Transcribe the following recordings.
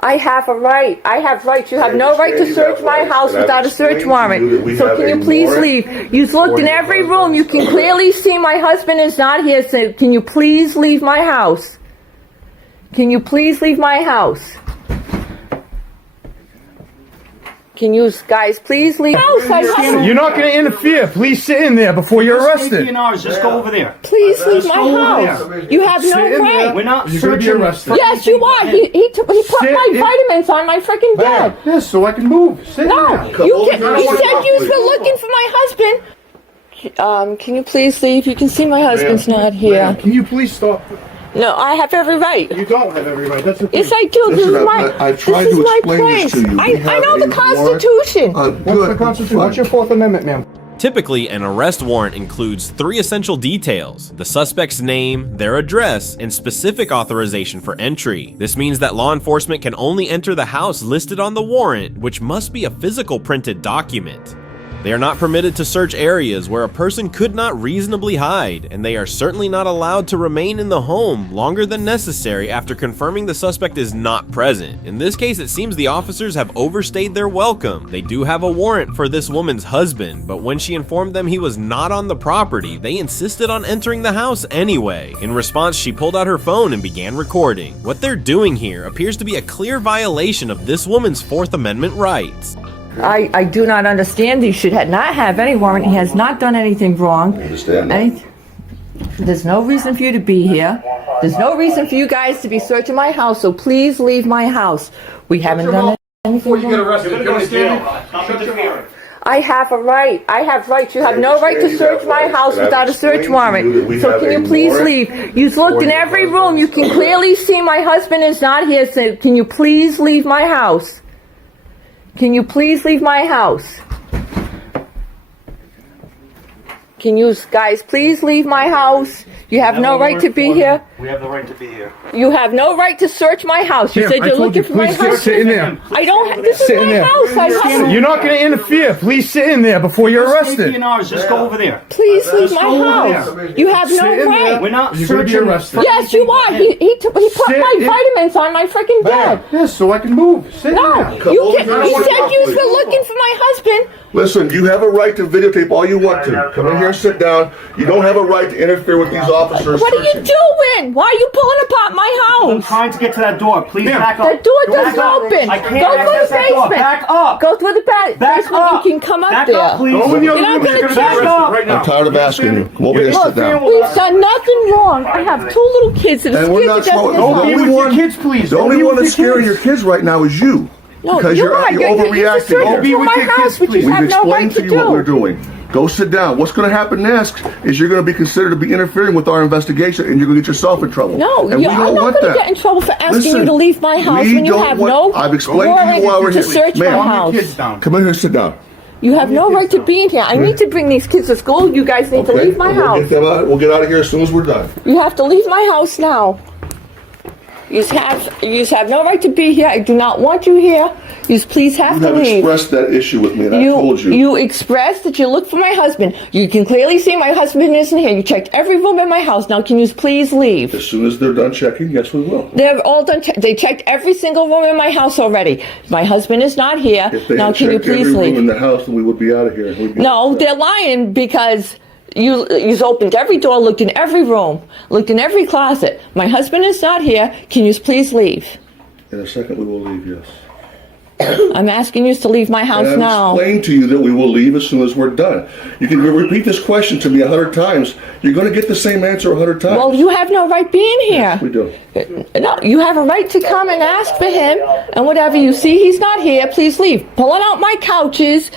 I have a right. I have rights. You have no right to search my house without a search warrant. So can you please leave? You've looked in every room. You can clearly see my husband is not here. So can you please leave my house? Can you please leave my house? Can you guys please leave? You're not going to interfere. Please sit in there before you're arrested. Just go over there. Please leave my house. You have no right. We're not searching. Yes, you are. He put my vitamins on my freaking bed. Yes, so I can move. Sit No, he said you were looking for my husband. Can you please leave? You can see my husband's not here. Can you please stop? No, I have every right. You don't have every right. That's the thing. Yes, I do. This is my. I've tried to explain this to you. I know the Constitution. What's the Constitution? What's your Fourth Amendment, ma'am? Typically, an arrest warrant includes 3 essential details: the suspect's name, their address, and specific authorization for entry. This means that law enforcement can only enter the house listed on the warrant, which must be a physical printed document. They are not permitted to search areas where a person could not reasonably hide, and they are certainly not allowed to remain in the home longer than necessary after confirming the suspect is not present. In this case, it seems the officers have overstayed their welcome. They do have a warrant for this woman's husband, but when she informed them he was not on the property, they insisted on entering the house anyway. In response, she pulled out her phone and began recording. What they're doing here appears to be a clear violation of this woman's Fourth Amendment rights. I do not understand. He should not have any warrant. He has not done anything wrong. I understand that. There's no reason for you to be here. There's no reason for you guys to be searching my house, so please leave my house. We haven't done anything Before you get wrong. arrested, you understand? I have a right. I have rights. You have no right to search my house without a search warrant. So can you please leave? You've looked in every room. You can clearly see my husband is not here. So can you please leave my house? Can you please leave my house? Can you guys please leave my house? You have no right to be here. We have the right to be here. You have no right to search my house. You said you're looking for my house. Sit in there. I don't. This is my house. You're not going to interfere. Please sit in there before you're arrested. Just go over there. Please leave my house. You have no right. We're not You're going to be arrested. Yes, you are. He put my vitamins on my freaking bed. Yes, so I can move. Sit in No, there. he said you were looking for my husband. Listen, you have a right to videotape all you want to. Come in here, sit down. You don't have a right to interfere with these officers. What are you doing? Why are you pulling apart my I'm house? trying to get to that door. Please back up. The door doesn't open. I Go can't through access the that door. basement. Back up. Go through the basement. Back up. You can come up Back there. up, please. Go in the other You're not room. gonna You're check gonna be up. arrested right now. I'm tired of asking you. Come over here, sit down. We've done nothing wrong. I have 2 little kids that are And we're scared not to death of throwing- this Don't house. be with your kids, please. The Don't only be one with that's your scaring your kids. kids right now is you. No, Because you're overreacting. You're searching for my house, which you We've have no right explained to to you what we're do. doing. Go sit down. What's going to happen next is you're going to be considered to be interfering with our investigation, and you're going to get yourself in trouble. No, and we I'm don't not want going to that. get in trouble for asking Listen, you to leave my house we when you don't have want- no I've explained to you warrant while we're to here. search my Ma'am, house. Come in here, sit down. You have no right to be in here. I need to bring these kids to school. You guys need to leave my We'll house. get them out. We'll get out of here as soon as we're done. You have to leave my house now. You have no right to be here. I do not want you here. You please have You to have leave. expressed that issue with me, and I told you. You expressed that you look for my husband. You can clearly see my husband isn't here. You checked every room in my house. Now can you please leave? As soon as they're done checking, yes, we will. They're all done. They checked every single room in my house already. My husband is not here. If they Now had can you checked every please room in leave? the house, then we would be out of here. We'd be No, upset. they're lying because you've opened every door, looked in every room, looked in every closet. My husband is not here. Can you please leave? In a second, we will leave, yes. I'm asking you to leave my house And I've now. explained to you that we will leave as soon as we're done. You can repeat this question to me 100 times. You're going to get the same answer 100 times. Well, you have no right being here. We do. No, you have a right to come and ask for him, and whatever you see he's not here, please leave. Pulling out my couches.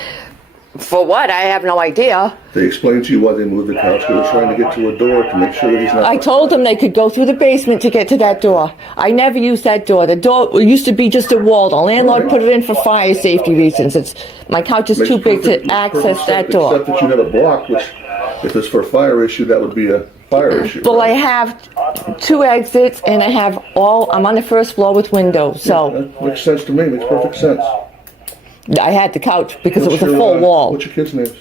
For what? I have no idea. They explained to you why they moved the couch. They were trying to get to a door to make sure that he's not... I told them they could go through the basement to get to that door. I never used that door. The door used to be just a wall. The landlord put it in for fire safety reasons. My couch is too big to access that door. Except that you have a block, which, if it's for a fire issue, that would be a fire issue. Well, I have 2 exits, and I'm on the first floor with windows, so That makes sense to me. Makes perfect sense. I had the couch because it was a What's full your, wall. What's your kids' names?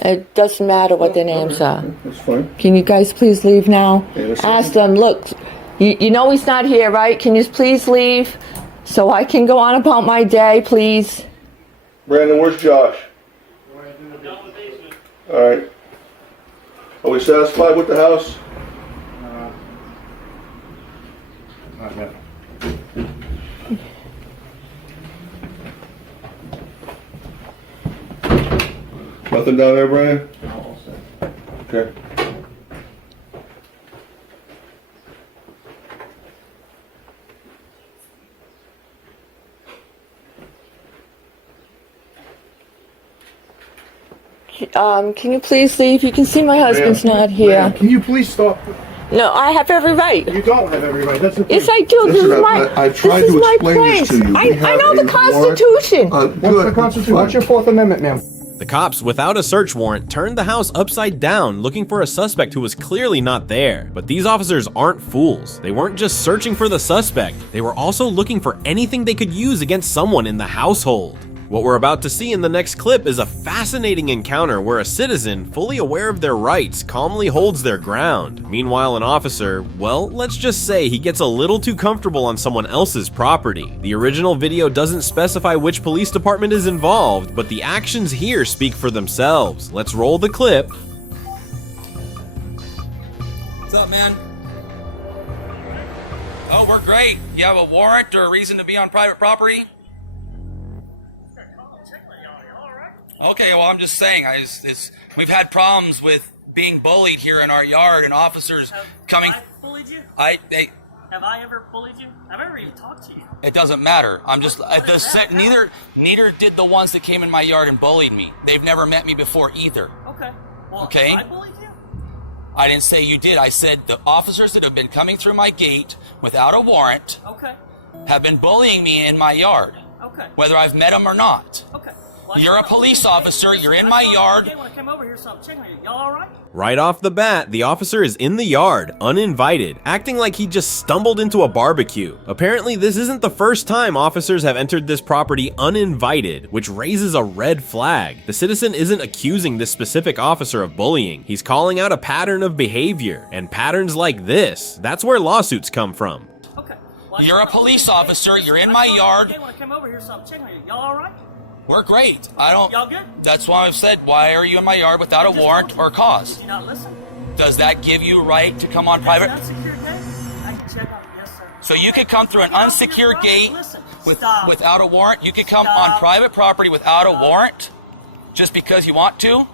It doesn't matter what their names are. That's fine. Can you guys please leave now? In a second. Ask them, look, You know he's not here, right? Can you please leave so I can go on about my day, please? Brandon, where's Josh? Alright. Are we satisfied with the house? Not yet. Nothing down there, Brandon? Okay. Can you please leave? You can see my husband's not here. Ma'am, can you please stop? No, I have every right. You don't have every right. That's the thing. Yes, I do. This Listen, is my. I tried this is to my explain place. this to you. We I have know the a warrant. Constitution. What's Good. the Constitution? Fine. What's your Fourth Amendment, ma'am? The cops, without a search warrant, turned the house upside down looking for a suspect who was clearly not there. But these officers aren't fools. They weren't just searching for the suspect, they were also looking for anything they could use against someone in the household. What we're about to see in the next clip is a fascinating encounter where a citizen, fully aware of their rights, calmly holds their ground. Meanwhile, an officer, well, let's just say he gets a little too comfortable on someone else's property. The original video doesn't specify which police department is involved, but the actions here speak for themselves. Let's roll the clip. What's up, man? Oh, we're great. You have a warrant or a reason to be on private property? Okay, well, I'm just saying, we've had problems with being bullied here in our yard and officers coming. Have I bullied you? Have I ever bullied you? I've never even talked to you. It doesn't matter. I'm just neither did the ones that came in my yard and bullied me. They've never met me before either. Okay. Well, okay. I bullied you? I didn't say you did. I said the officers that have been coming through my gate without a warrant Okay. have been bullying me in my yard. Okay. Whether I've met them or not. Okay. Well, You're a police officer, you're in my yard. When I came over here, so I'm checking you. Y'all all right? Right off the bat, the officer is in the yard, uninvited, acting like he just stumbled into a barbecue. Apparently, this isn't the first time officers have entered this property uninvited, which raises a red flag. The citizen isn't accusing this specific officer of bullying. He's calling out a pattern of behavior, and patterns like this, that's where lawsuits come from. Okay. Well, You're a police officer, you're in my yard. When I came over here, so I'm checking you. Y'all all right? We're great. I don't. Y'all good? That's why I've said, why are you in my yard without a warrant or cause? Did you not listen? Does that give you right to come on private? Unsecured gate? I can check out. Yes, sir. So you could come through an unsecured gate Stop. without a warrant? You could come Stop. on private property without a warrant? Just because you want to?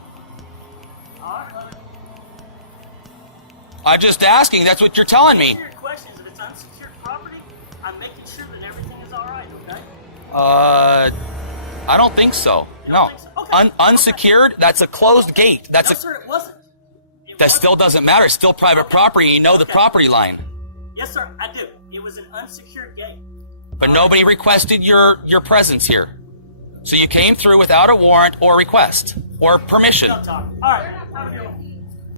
I'm just asking. That's what you're telling me. Your questions. If it's unsecured property, I'm making sure that everything is all right. Okay. I don't think so. No. Okay. Unsecured, that's a closed gate. No, sir, it wasn't. That still doesn't matter. It's still private property. You know the property line. Yes, sir, I do. It was an unsecured gate. But nobody requested your presence here. So you came through without a warrant or request or permission. All right. Have a good one.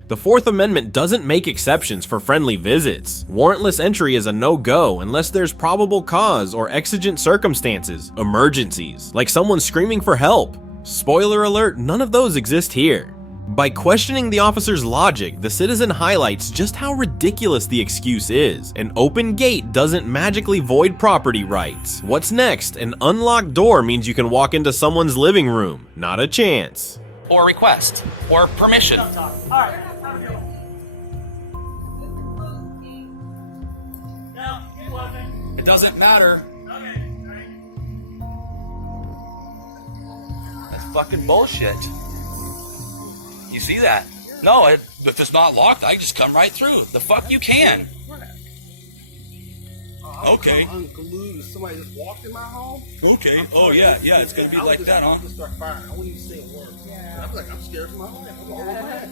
The Fourth Amendment doesn't make exceptions for friendly visits. Warrantless entry is a no-go unless there's probable cause or exigent circumstances, emergencies, like someone screaming for help. Spoiler alert, none of those exist here. By questioning the officer's logic, the citizen highlights just how ridiculous the excuse is. An open gate doesn't magically void property rights. What's next? An unlocked door means you can walk into someone's living room. Not a chance. Or request or permission. All right. Have a good one. No, it wasn't. It doesn't matter. Okay. That's fucking bullshit. You see that? No, if it's not locked, I just come right through. The fuck you can. Okay. Unglued if somebody just walked in my home. Okay. Oh yeah, it's gonna be like that, huh? I would start firing. I wouldn't even say a word. I'm like, I'm scared for my life. I'm all over that.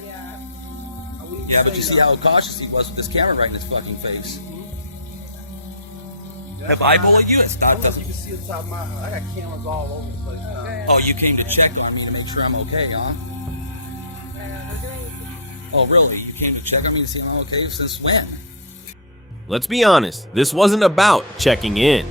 Yeah, but you see how cautious he was with this camera right in his fucking face. Have I bullied you? It's not. You can see the top of my house. I got cameras all over the place now. Oh, you came to check on me to make sure I'm okay, huh? Oh, really? You came to check on me to see if I'm okay? Since when? Let's be honest, this wasn't about checking in.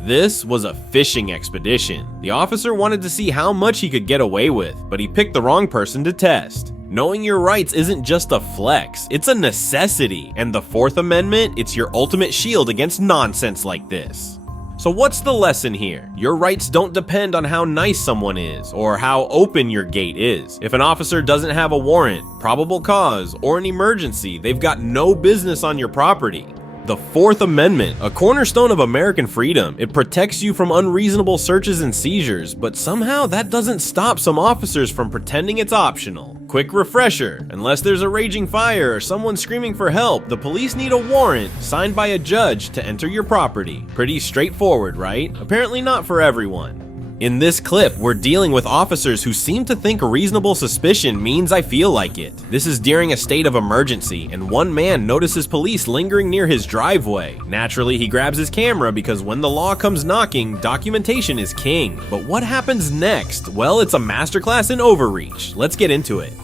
This was a fishing expedition. The officer wanted to see how much he could get away with, but he picked the wrong person to test. Knowing your rights isn't just a flex, it's a necessity, and the Fourth Amendment, it's your ultimate shield against nonsense like this. So what's the lesson here? Your rights don't depend on how nice someone is, or how open your gate is. If an officer doesn't have a warrant, probable cause, or an emergency, they've got no business on your property. The Fourth Amendment, a cornerstone of American freedom, it protects you from unreasonable searches and seizures, but somehow that doesn't stop some officers from pretending it's optional. Quick refresher, unless there's a raging fire or someone screaming for help, the police need a warrant signed by a judge to enter your property. Pretty straightforward, right? Apparently not for everyone. In this clip, we're dealing with officers who seem to think reasonable suspicion means I feel like it. This is during a state of emergency, and one man notices police lingering near his driveway. Naturally, he grabs his camera because when the law comes knocking, documentation is king. But what happens next? Well, it's a masterclass in overreach. Let's get into it.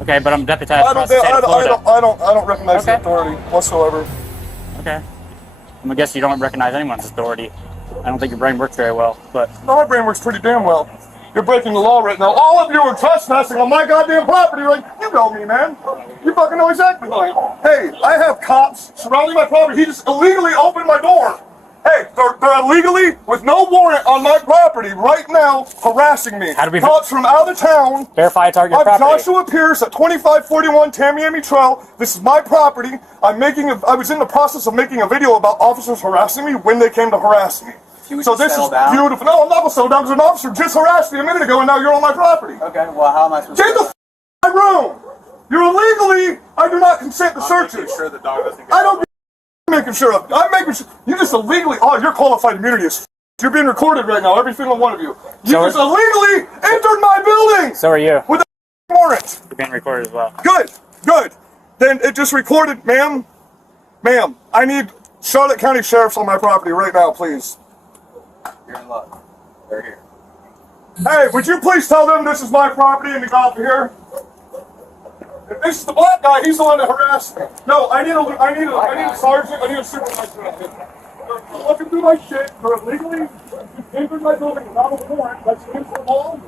Okay, but I'm deputized across the state of Florida. I don't recognize the authority whatsoever. Okay. I guess you don't recognize anyone's authority. I don't think your brain works very well, but... No, my brain works pretty damn well. You're breaking the law right now. All of you are trespassing on my goddamn property. Like, you know me, man. You fucking know exactly who I am. Hey, I have cops surrounding my property. He just illegally opened my door. Hey, they're illegally, with no warrant on my property right now, harassing me. How do we... Cops from out of town. Verify a target property. I'm Joshua Pierce at 2541 Tamiami Trail. This is my property. I was in the process of making a video about officers harassing me when they came to harass me. So this is beautiful. No, I'm not gonna settle down because an officer just harassed me a minute ago and now you're on my property. Okay, well, how am I supposed to... Get the my room! You're illegally, I do not consent to searches. Sure the dog doesn't get I don't making sure of. I'm making sure. You just illegally, oh, you're qualified immunity. You're being recorded right now, every single one of you. You just illegally entered my building! So are you. With a warrant. You're being recorded as well. Good, good. Then it just recorded, ma'am. Ma'am, I need Charlotte County Sheriff's on my property right now, please. You're in luck. They're here. Hey, would you please tell them this is my property and to get off of here? If this is the black guy, he's the one that harassed me. No, I need a sergeant, I need a supervisor. They're looking through my shit, they're illegally entered my building without a warrant, that's against the law.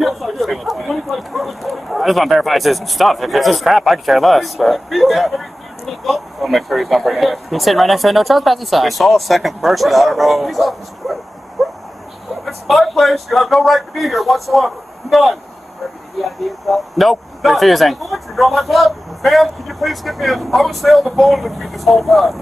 Yes, I do. I just want to verify his stuff. If it's his crap, I could care less, but... I'll make sure he's not bringing it. He's sitting right next to a no trespassing sign. I saw a second person, I don't know. This is my place, you have no right to be here whatsoever. None. Nope. None. Refusing. You're on my property. Ma'am, can you please get me I would stay on the phone with you this whole time.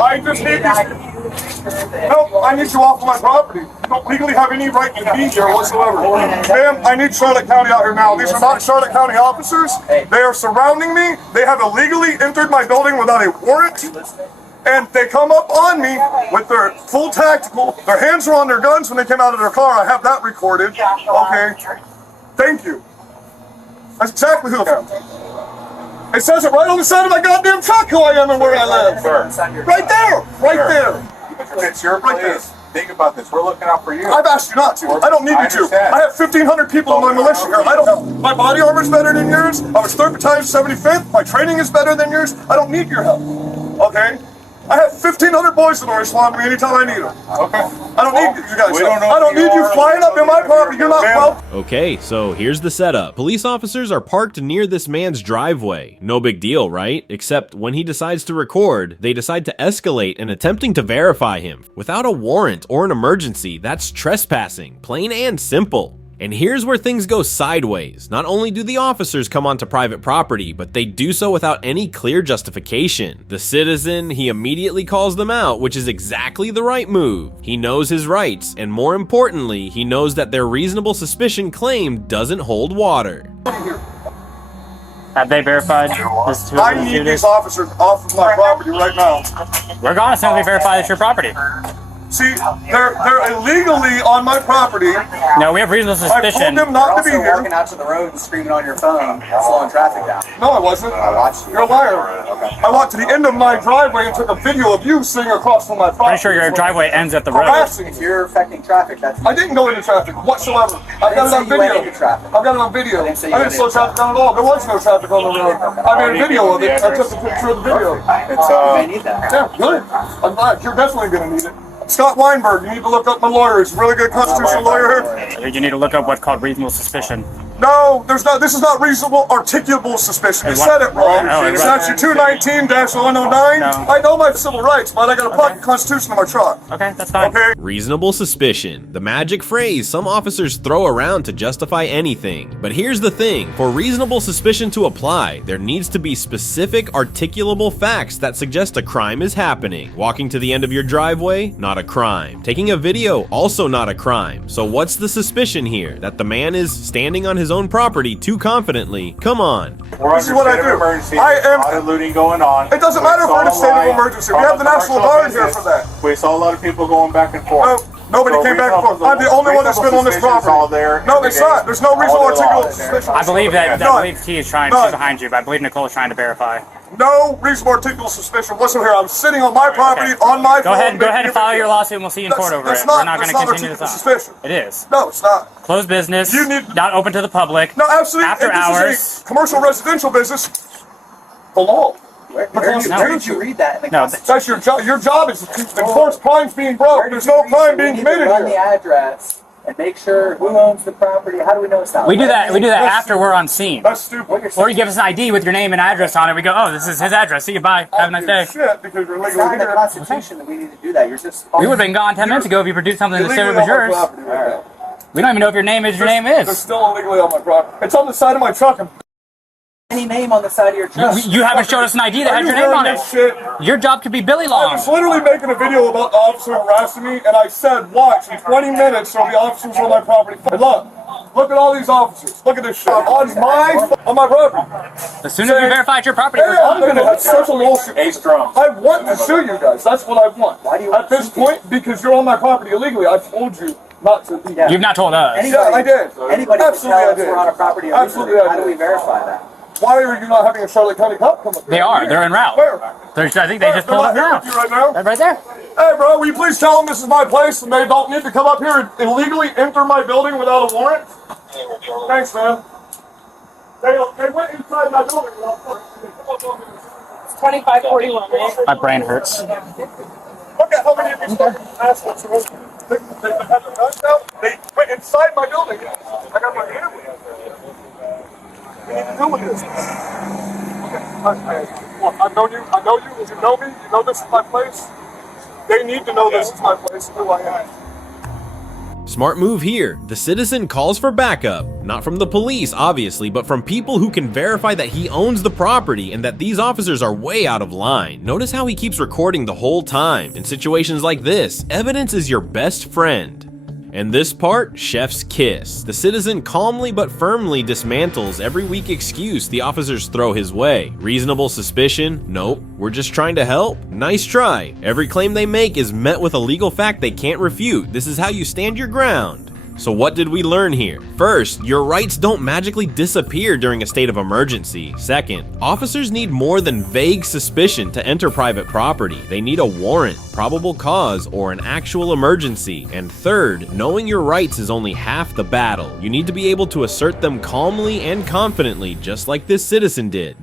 I just need these. No, I need you off of my property. You don't legally have any right to be here whatsoever. Ma'am, I need Charlotte County out here now. These are not Charlotte County officers. They are surrounding me. They have illegally entered my building without a warrant. And they come up on me with their full tactical. Their hands were on their guns when they came out of their car. I have that recorded. Okay. Thank you. That's exactly who I am. It says it right on the side of my goddamn truck who I am and where I live. Right there. Right there. It's your place. Think about this. We're looking out for you. I've asked you not to. I don't need you to. I have 1,500 people in my militia here. I don't. My body armor's better than yours. I was 3rd Battalion 75th. My training is better than yours. I don't need your help. Okay? I have 1,500 boys that will respond to me anytime I need them. Okay. I don't need you guys. I don't need you flying up in my property. You're not well. Okay, so here's the setup. Police officers are parked near this man's driveway. No big deal, right? Except when he decides to record, they decide to escalate and attempting to verify him. Without a warrant or an emergency, that's trespassing, plain and simple. And here's where things go sideways. Not only do the officers come onto private property, but they do so without any clear justification. The citizen, he immediately calls them out, which is exactly the right move. He knows his rights, and more importantly, he knows that their reasonable suspicion claim doesn't hold water. Have they verified this? I need these officers off of my property right now. We're gone as soon as we verify it's your property. See, they're illegally on my property. No, we have reasonable suspicion. I told them not to be here. Walking out to the road and screaming on your phone, slowing traffic down. No, I wasn't. I watched you. You're a liar. Okay. I walked to the end of my driveway and took a video of you sitting across from my property. Pretty sure your driveway ends at the road. If you're affecting traffic, that's... I didn't go into traffic whatsoever. I've got it on video. I've got it on video. I didn't slow traffic down at all. There was no traffic on the road. I made a video of it. I took a picture of the video. You may need that. Yeah, good. I'm glad. You're definitely going to need it. Scott Weinberg, you need to look up my lawyer. He's a really good constitutional lawyer here. I think you need to look up what's called reasonable suspicion. No, No, there's not. This is not reasonable, articulable suspicion. You said it wrong. Statute 219-109. I know my civil rights, but I got a fucking constitution in my truck. Okay, that's fine. Okay. Reasonable suspicion, the magic phrase some officers throw around to justify anything. But here's the thing, for reasonable suspicion to apply, there needs to be specific, articulable facts that suggest a crime is happening. Walking to the end of your driveway, not a crime. Taking a video, also not a crime. So what's the suspicion here? That the man is standing on his own property too confidently? Come on. This is what I do. I am. A lot of looting going on. It doesn't matter if we're in a state of emergency. We have the National Guard here for that. We saw a lot of people going back and forth. No, nobody came back and forth. I'm the only one that's been on this property. No, it's not. There's no reasonable articulable suspicion. I believe that. I believe T is trying. She's behind you, but I believe Nicole is trying to verify. No reasonable articulable suspicion whatsoever. I'm sitting on my property on my phone. Go ahead and file your lawsuit, and we'll see you in court over it. We're not going to continue this on. Suspicion. It is. No, it's not. Closed business. Not open to the public. No, absolutely. After hours. This is a commercial residential business. The law. Where did you read that? In the That's your job. Your job is to enforce crimes being broke. There's no crime being committed run the here. address and make sure who owns the property. How do we know it's not? We do that after we're on scene. That's stupid. Or you give us an ID with your name and address on it. We go, oh, this is his address. See you, bye. Have a nice day. Shit, because you're It's legally not in the here. Constitution that we need to do that. You're just. We would have been gone 10 minutes ago if you produced something that said it was yours. We don't even know if your name is. They're still illegally on my property. It's on the side of my truck. Any name on the side of your truck. You haven't showed us an ID that had your name on it. Your job could be Billy I Long. was literally making a video about the officer harassing me, and I said, watch, in 20 minutes there'll be officers on my property. And look at all these officers. Look at this shit. On my property. As soon as you verify it's your property, Hey, I'm gonna have such a lawsuit. I want to sue you guys. That's what I want. Why do you At this point, because you're on my property illegally, I told you not to be. You've not told us. Yeah, I did. Anybody can Absolutely, tell I us did. we're on a property Absolutely, illegally. I How do we did. verify that? Why are you not having a Charlotte County cop come up here? They are. They're en route. Where? I think they just pulled up now. You right now? They're right there. Hey, bro, will you please tell them this is my place and they don't need to come up here and illegally enter my building without a warrant? Thanks, man. They went inside my building without a warrant. 2541, right? My brain hurts. Look at how many of these fucking assholes are they had their guns out. They went inside my building. I got my hand with it. What do you need to do with this? Okay, I know you. You know me. You know this is my place. They need to know this is my place and who I am. Smart move here. The citizen calls for backup, not from the police, obviously, but from people who can verify that he owns the property and that these officers are way out of line. Notice how he keeps recording the whole time. In situations like this, evidence is your best friend. And this part, chef's kiss. The citizen calmly but firmly dismantles every weak excuse the officers throw his way. Reasonable suspicion? Nope. We're just trying to help? Nice try. Every claim they make is met with a legal fact they can't refute. This is how you stand your ground. So what did we learn here? First, your rights don't magically disappear during a state of emergency. Second, officers need more than vague suspicion to enter private property. They need a warrant, probable cause, or an actual emergency. And third, knowing your rights is only half the battle. You need to be able to assert them calmly and confidently, just like this citizen did.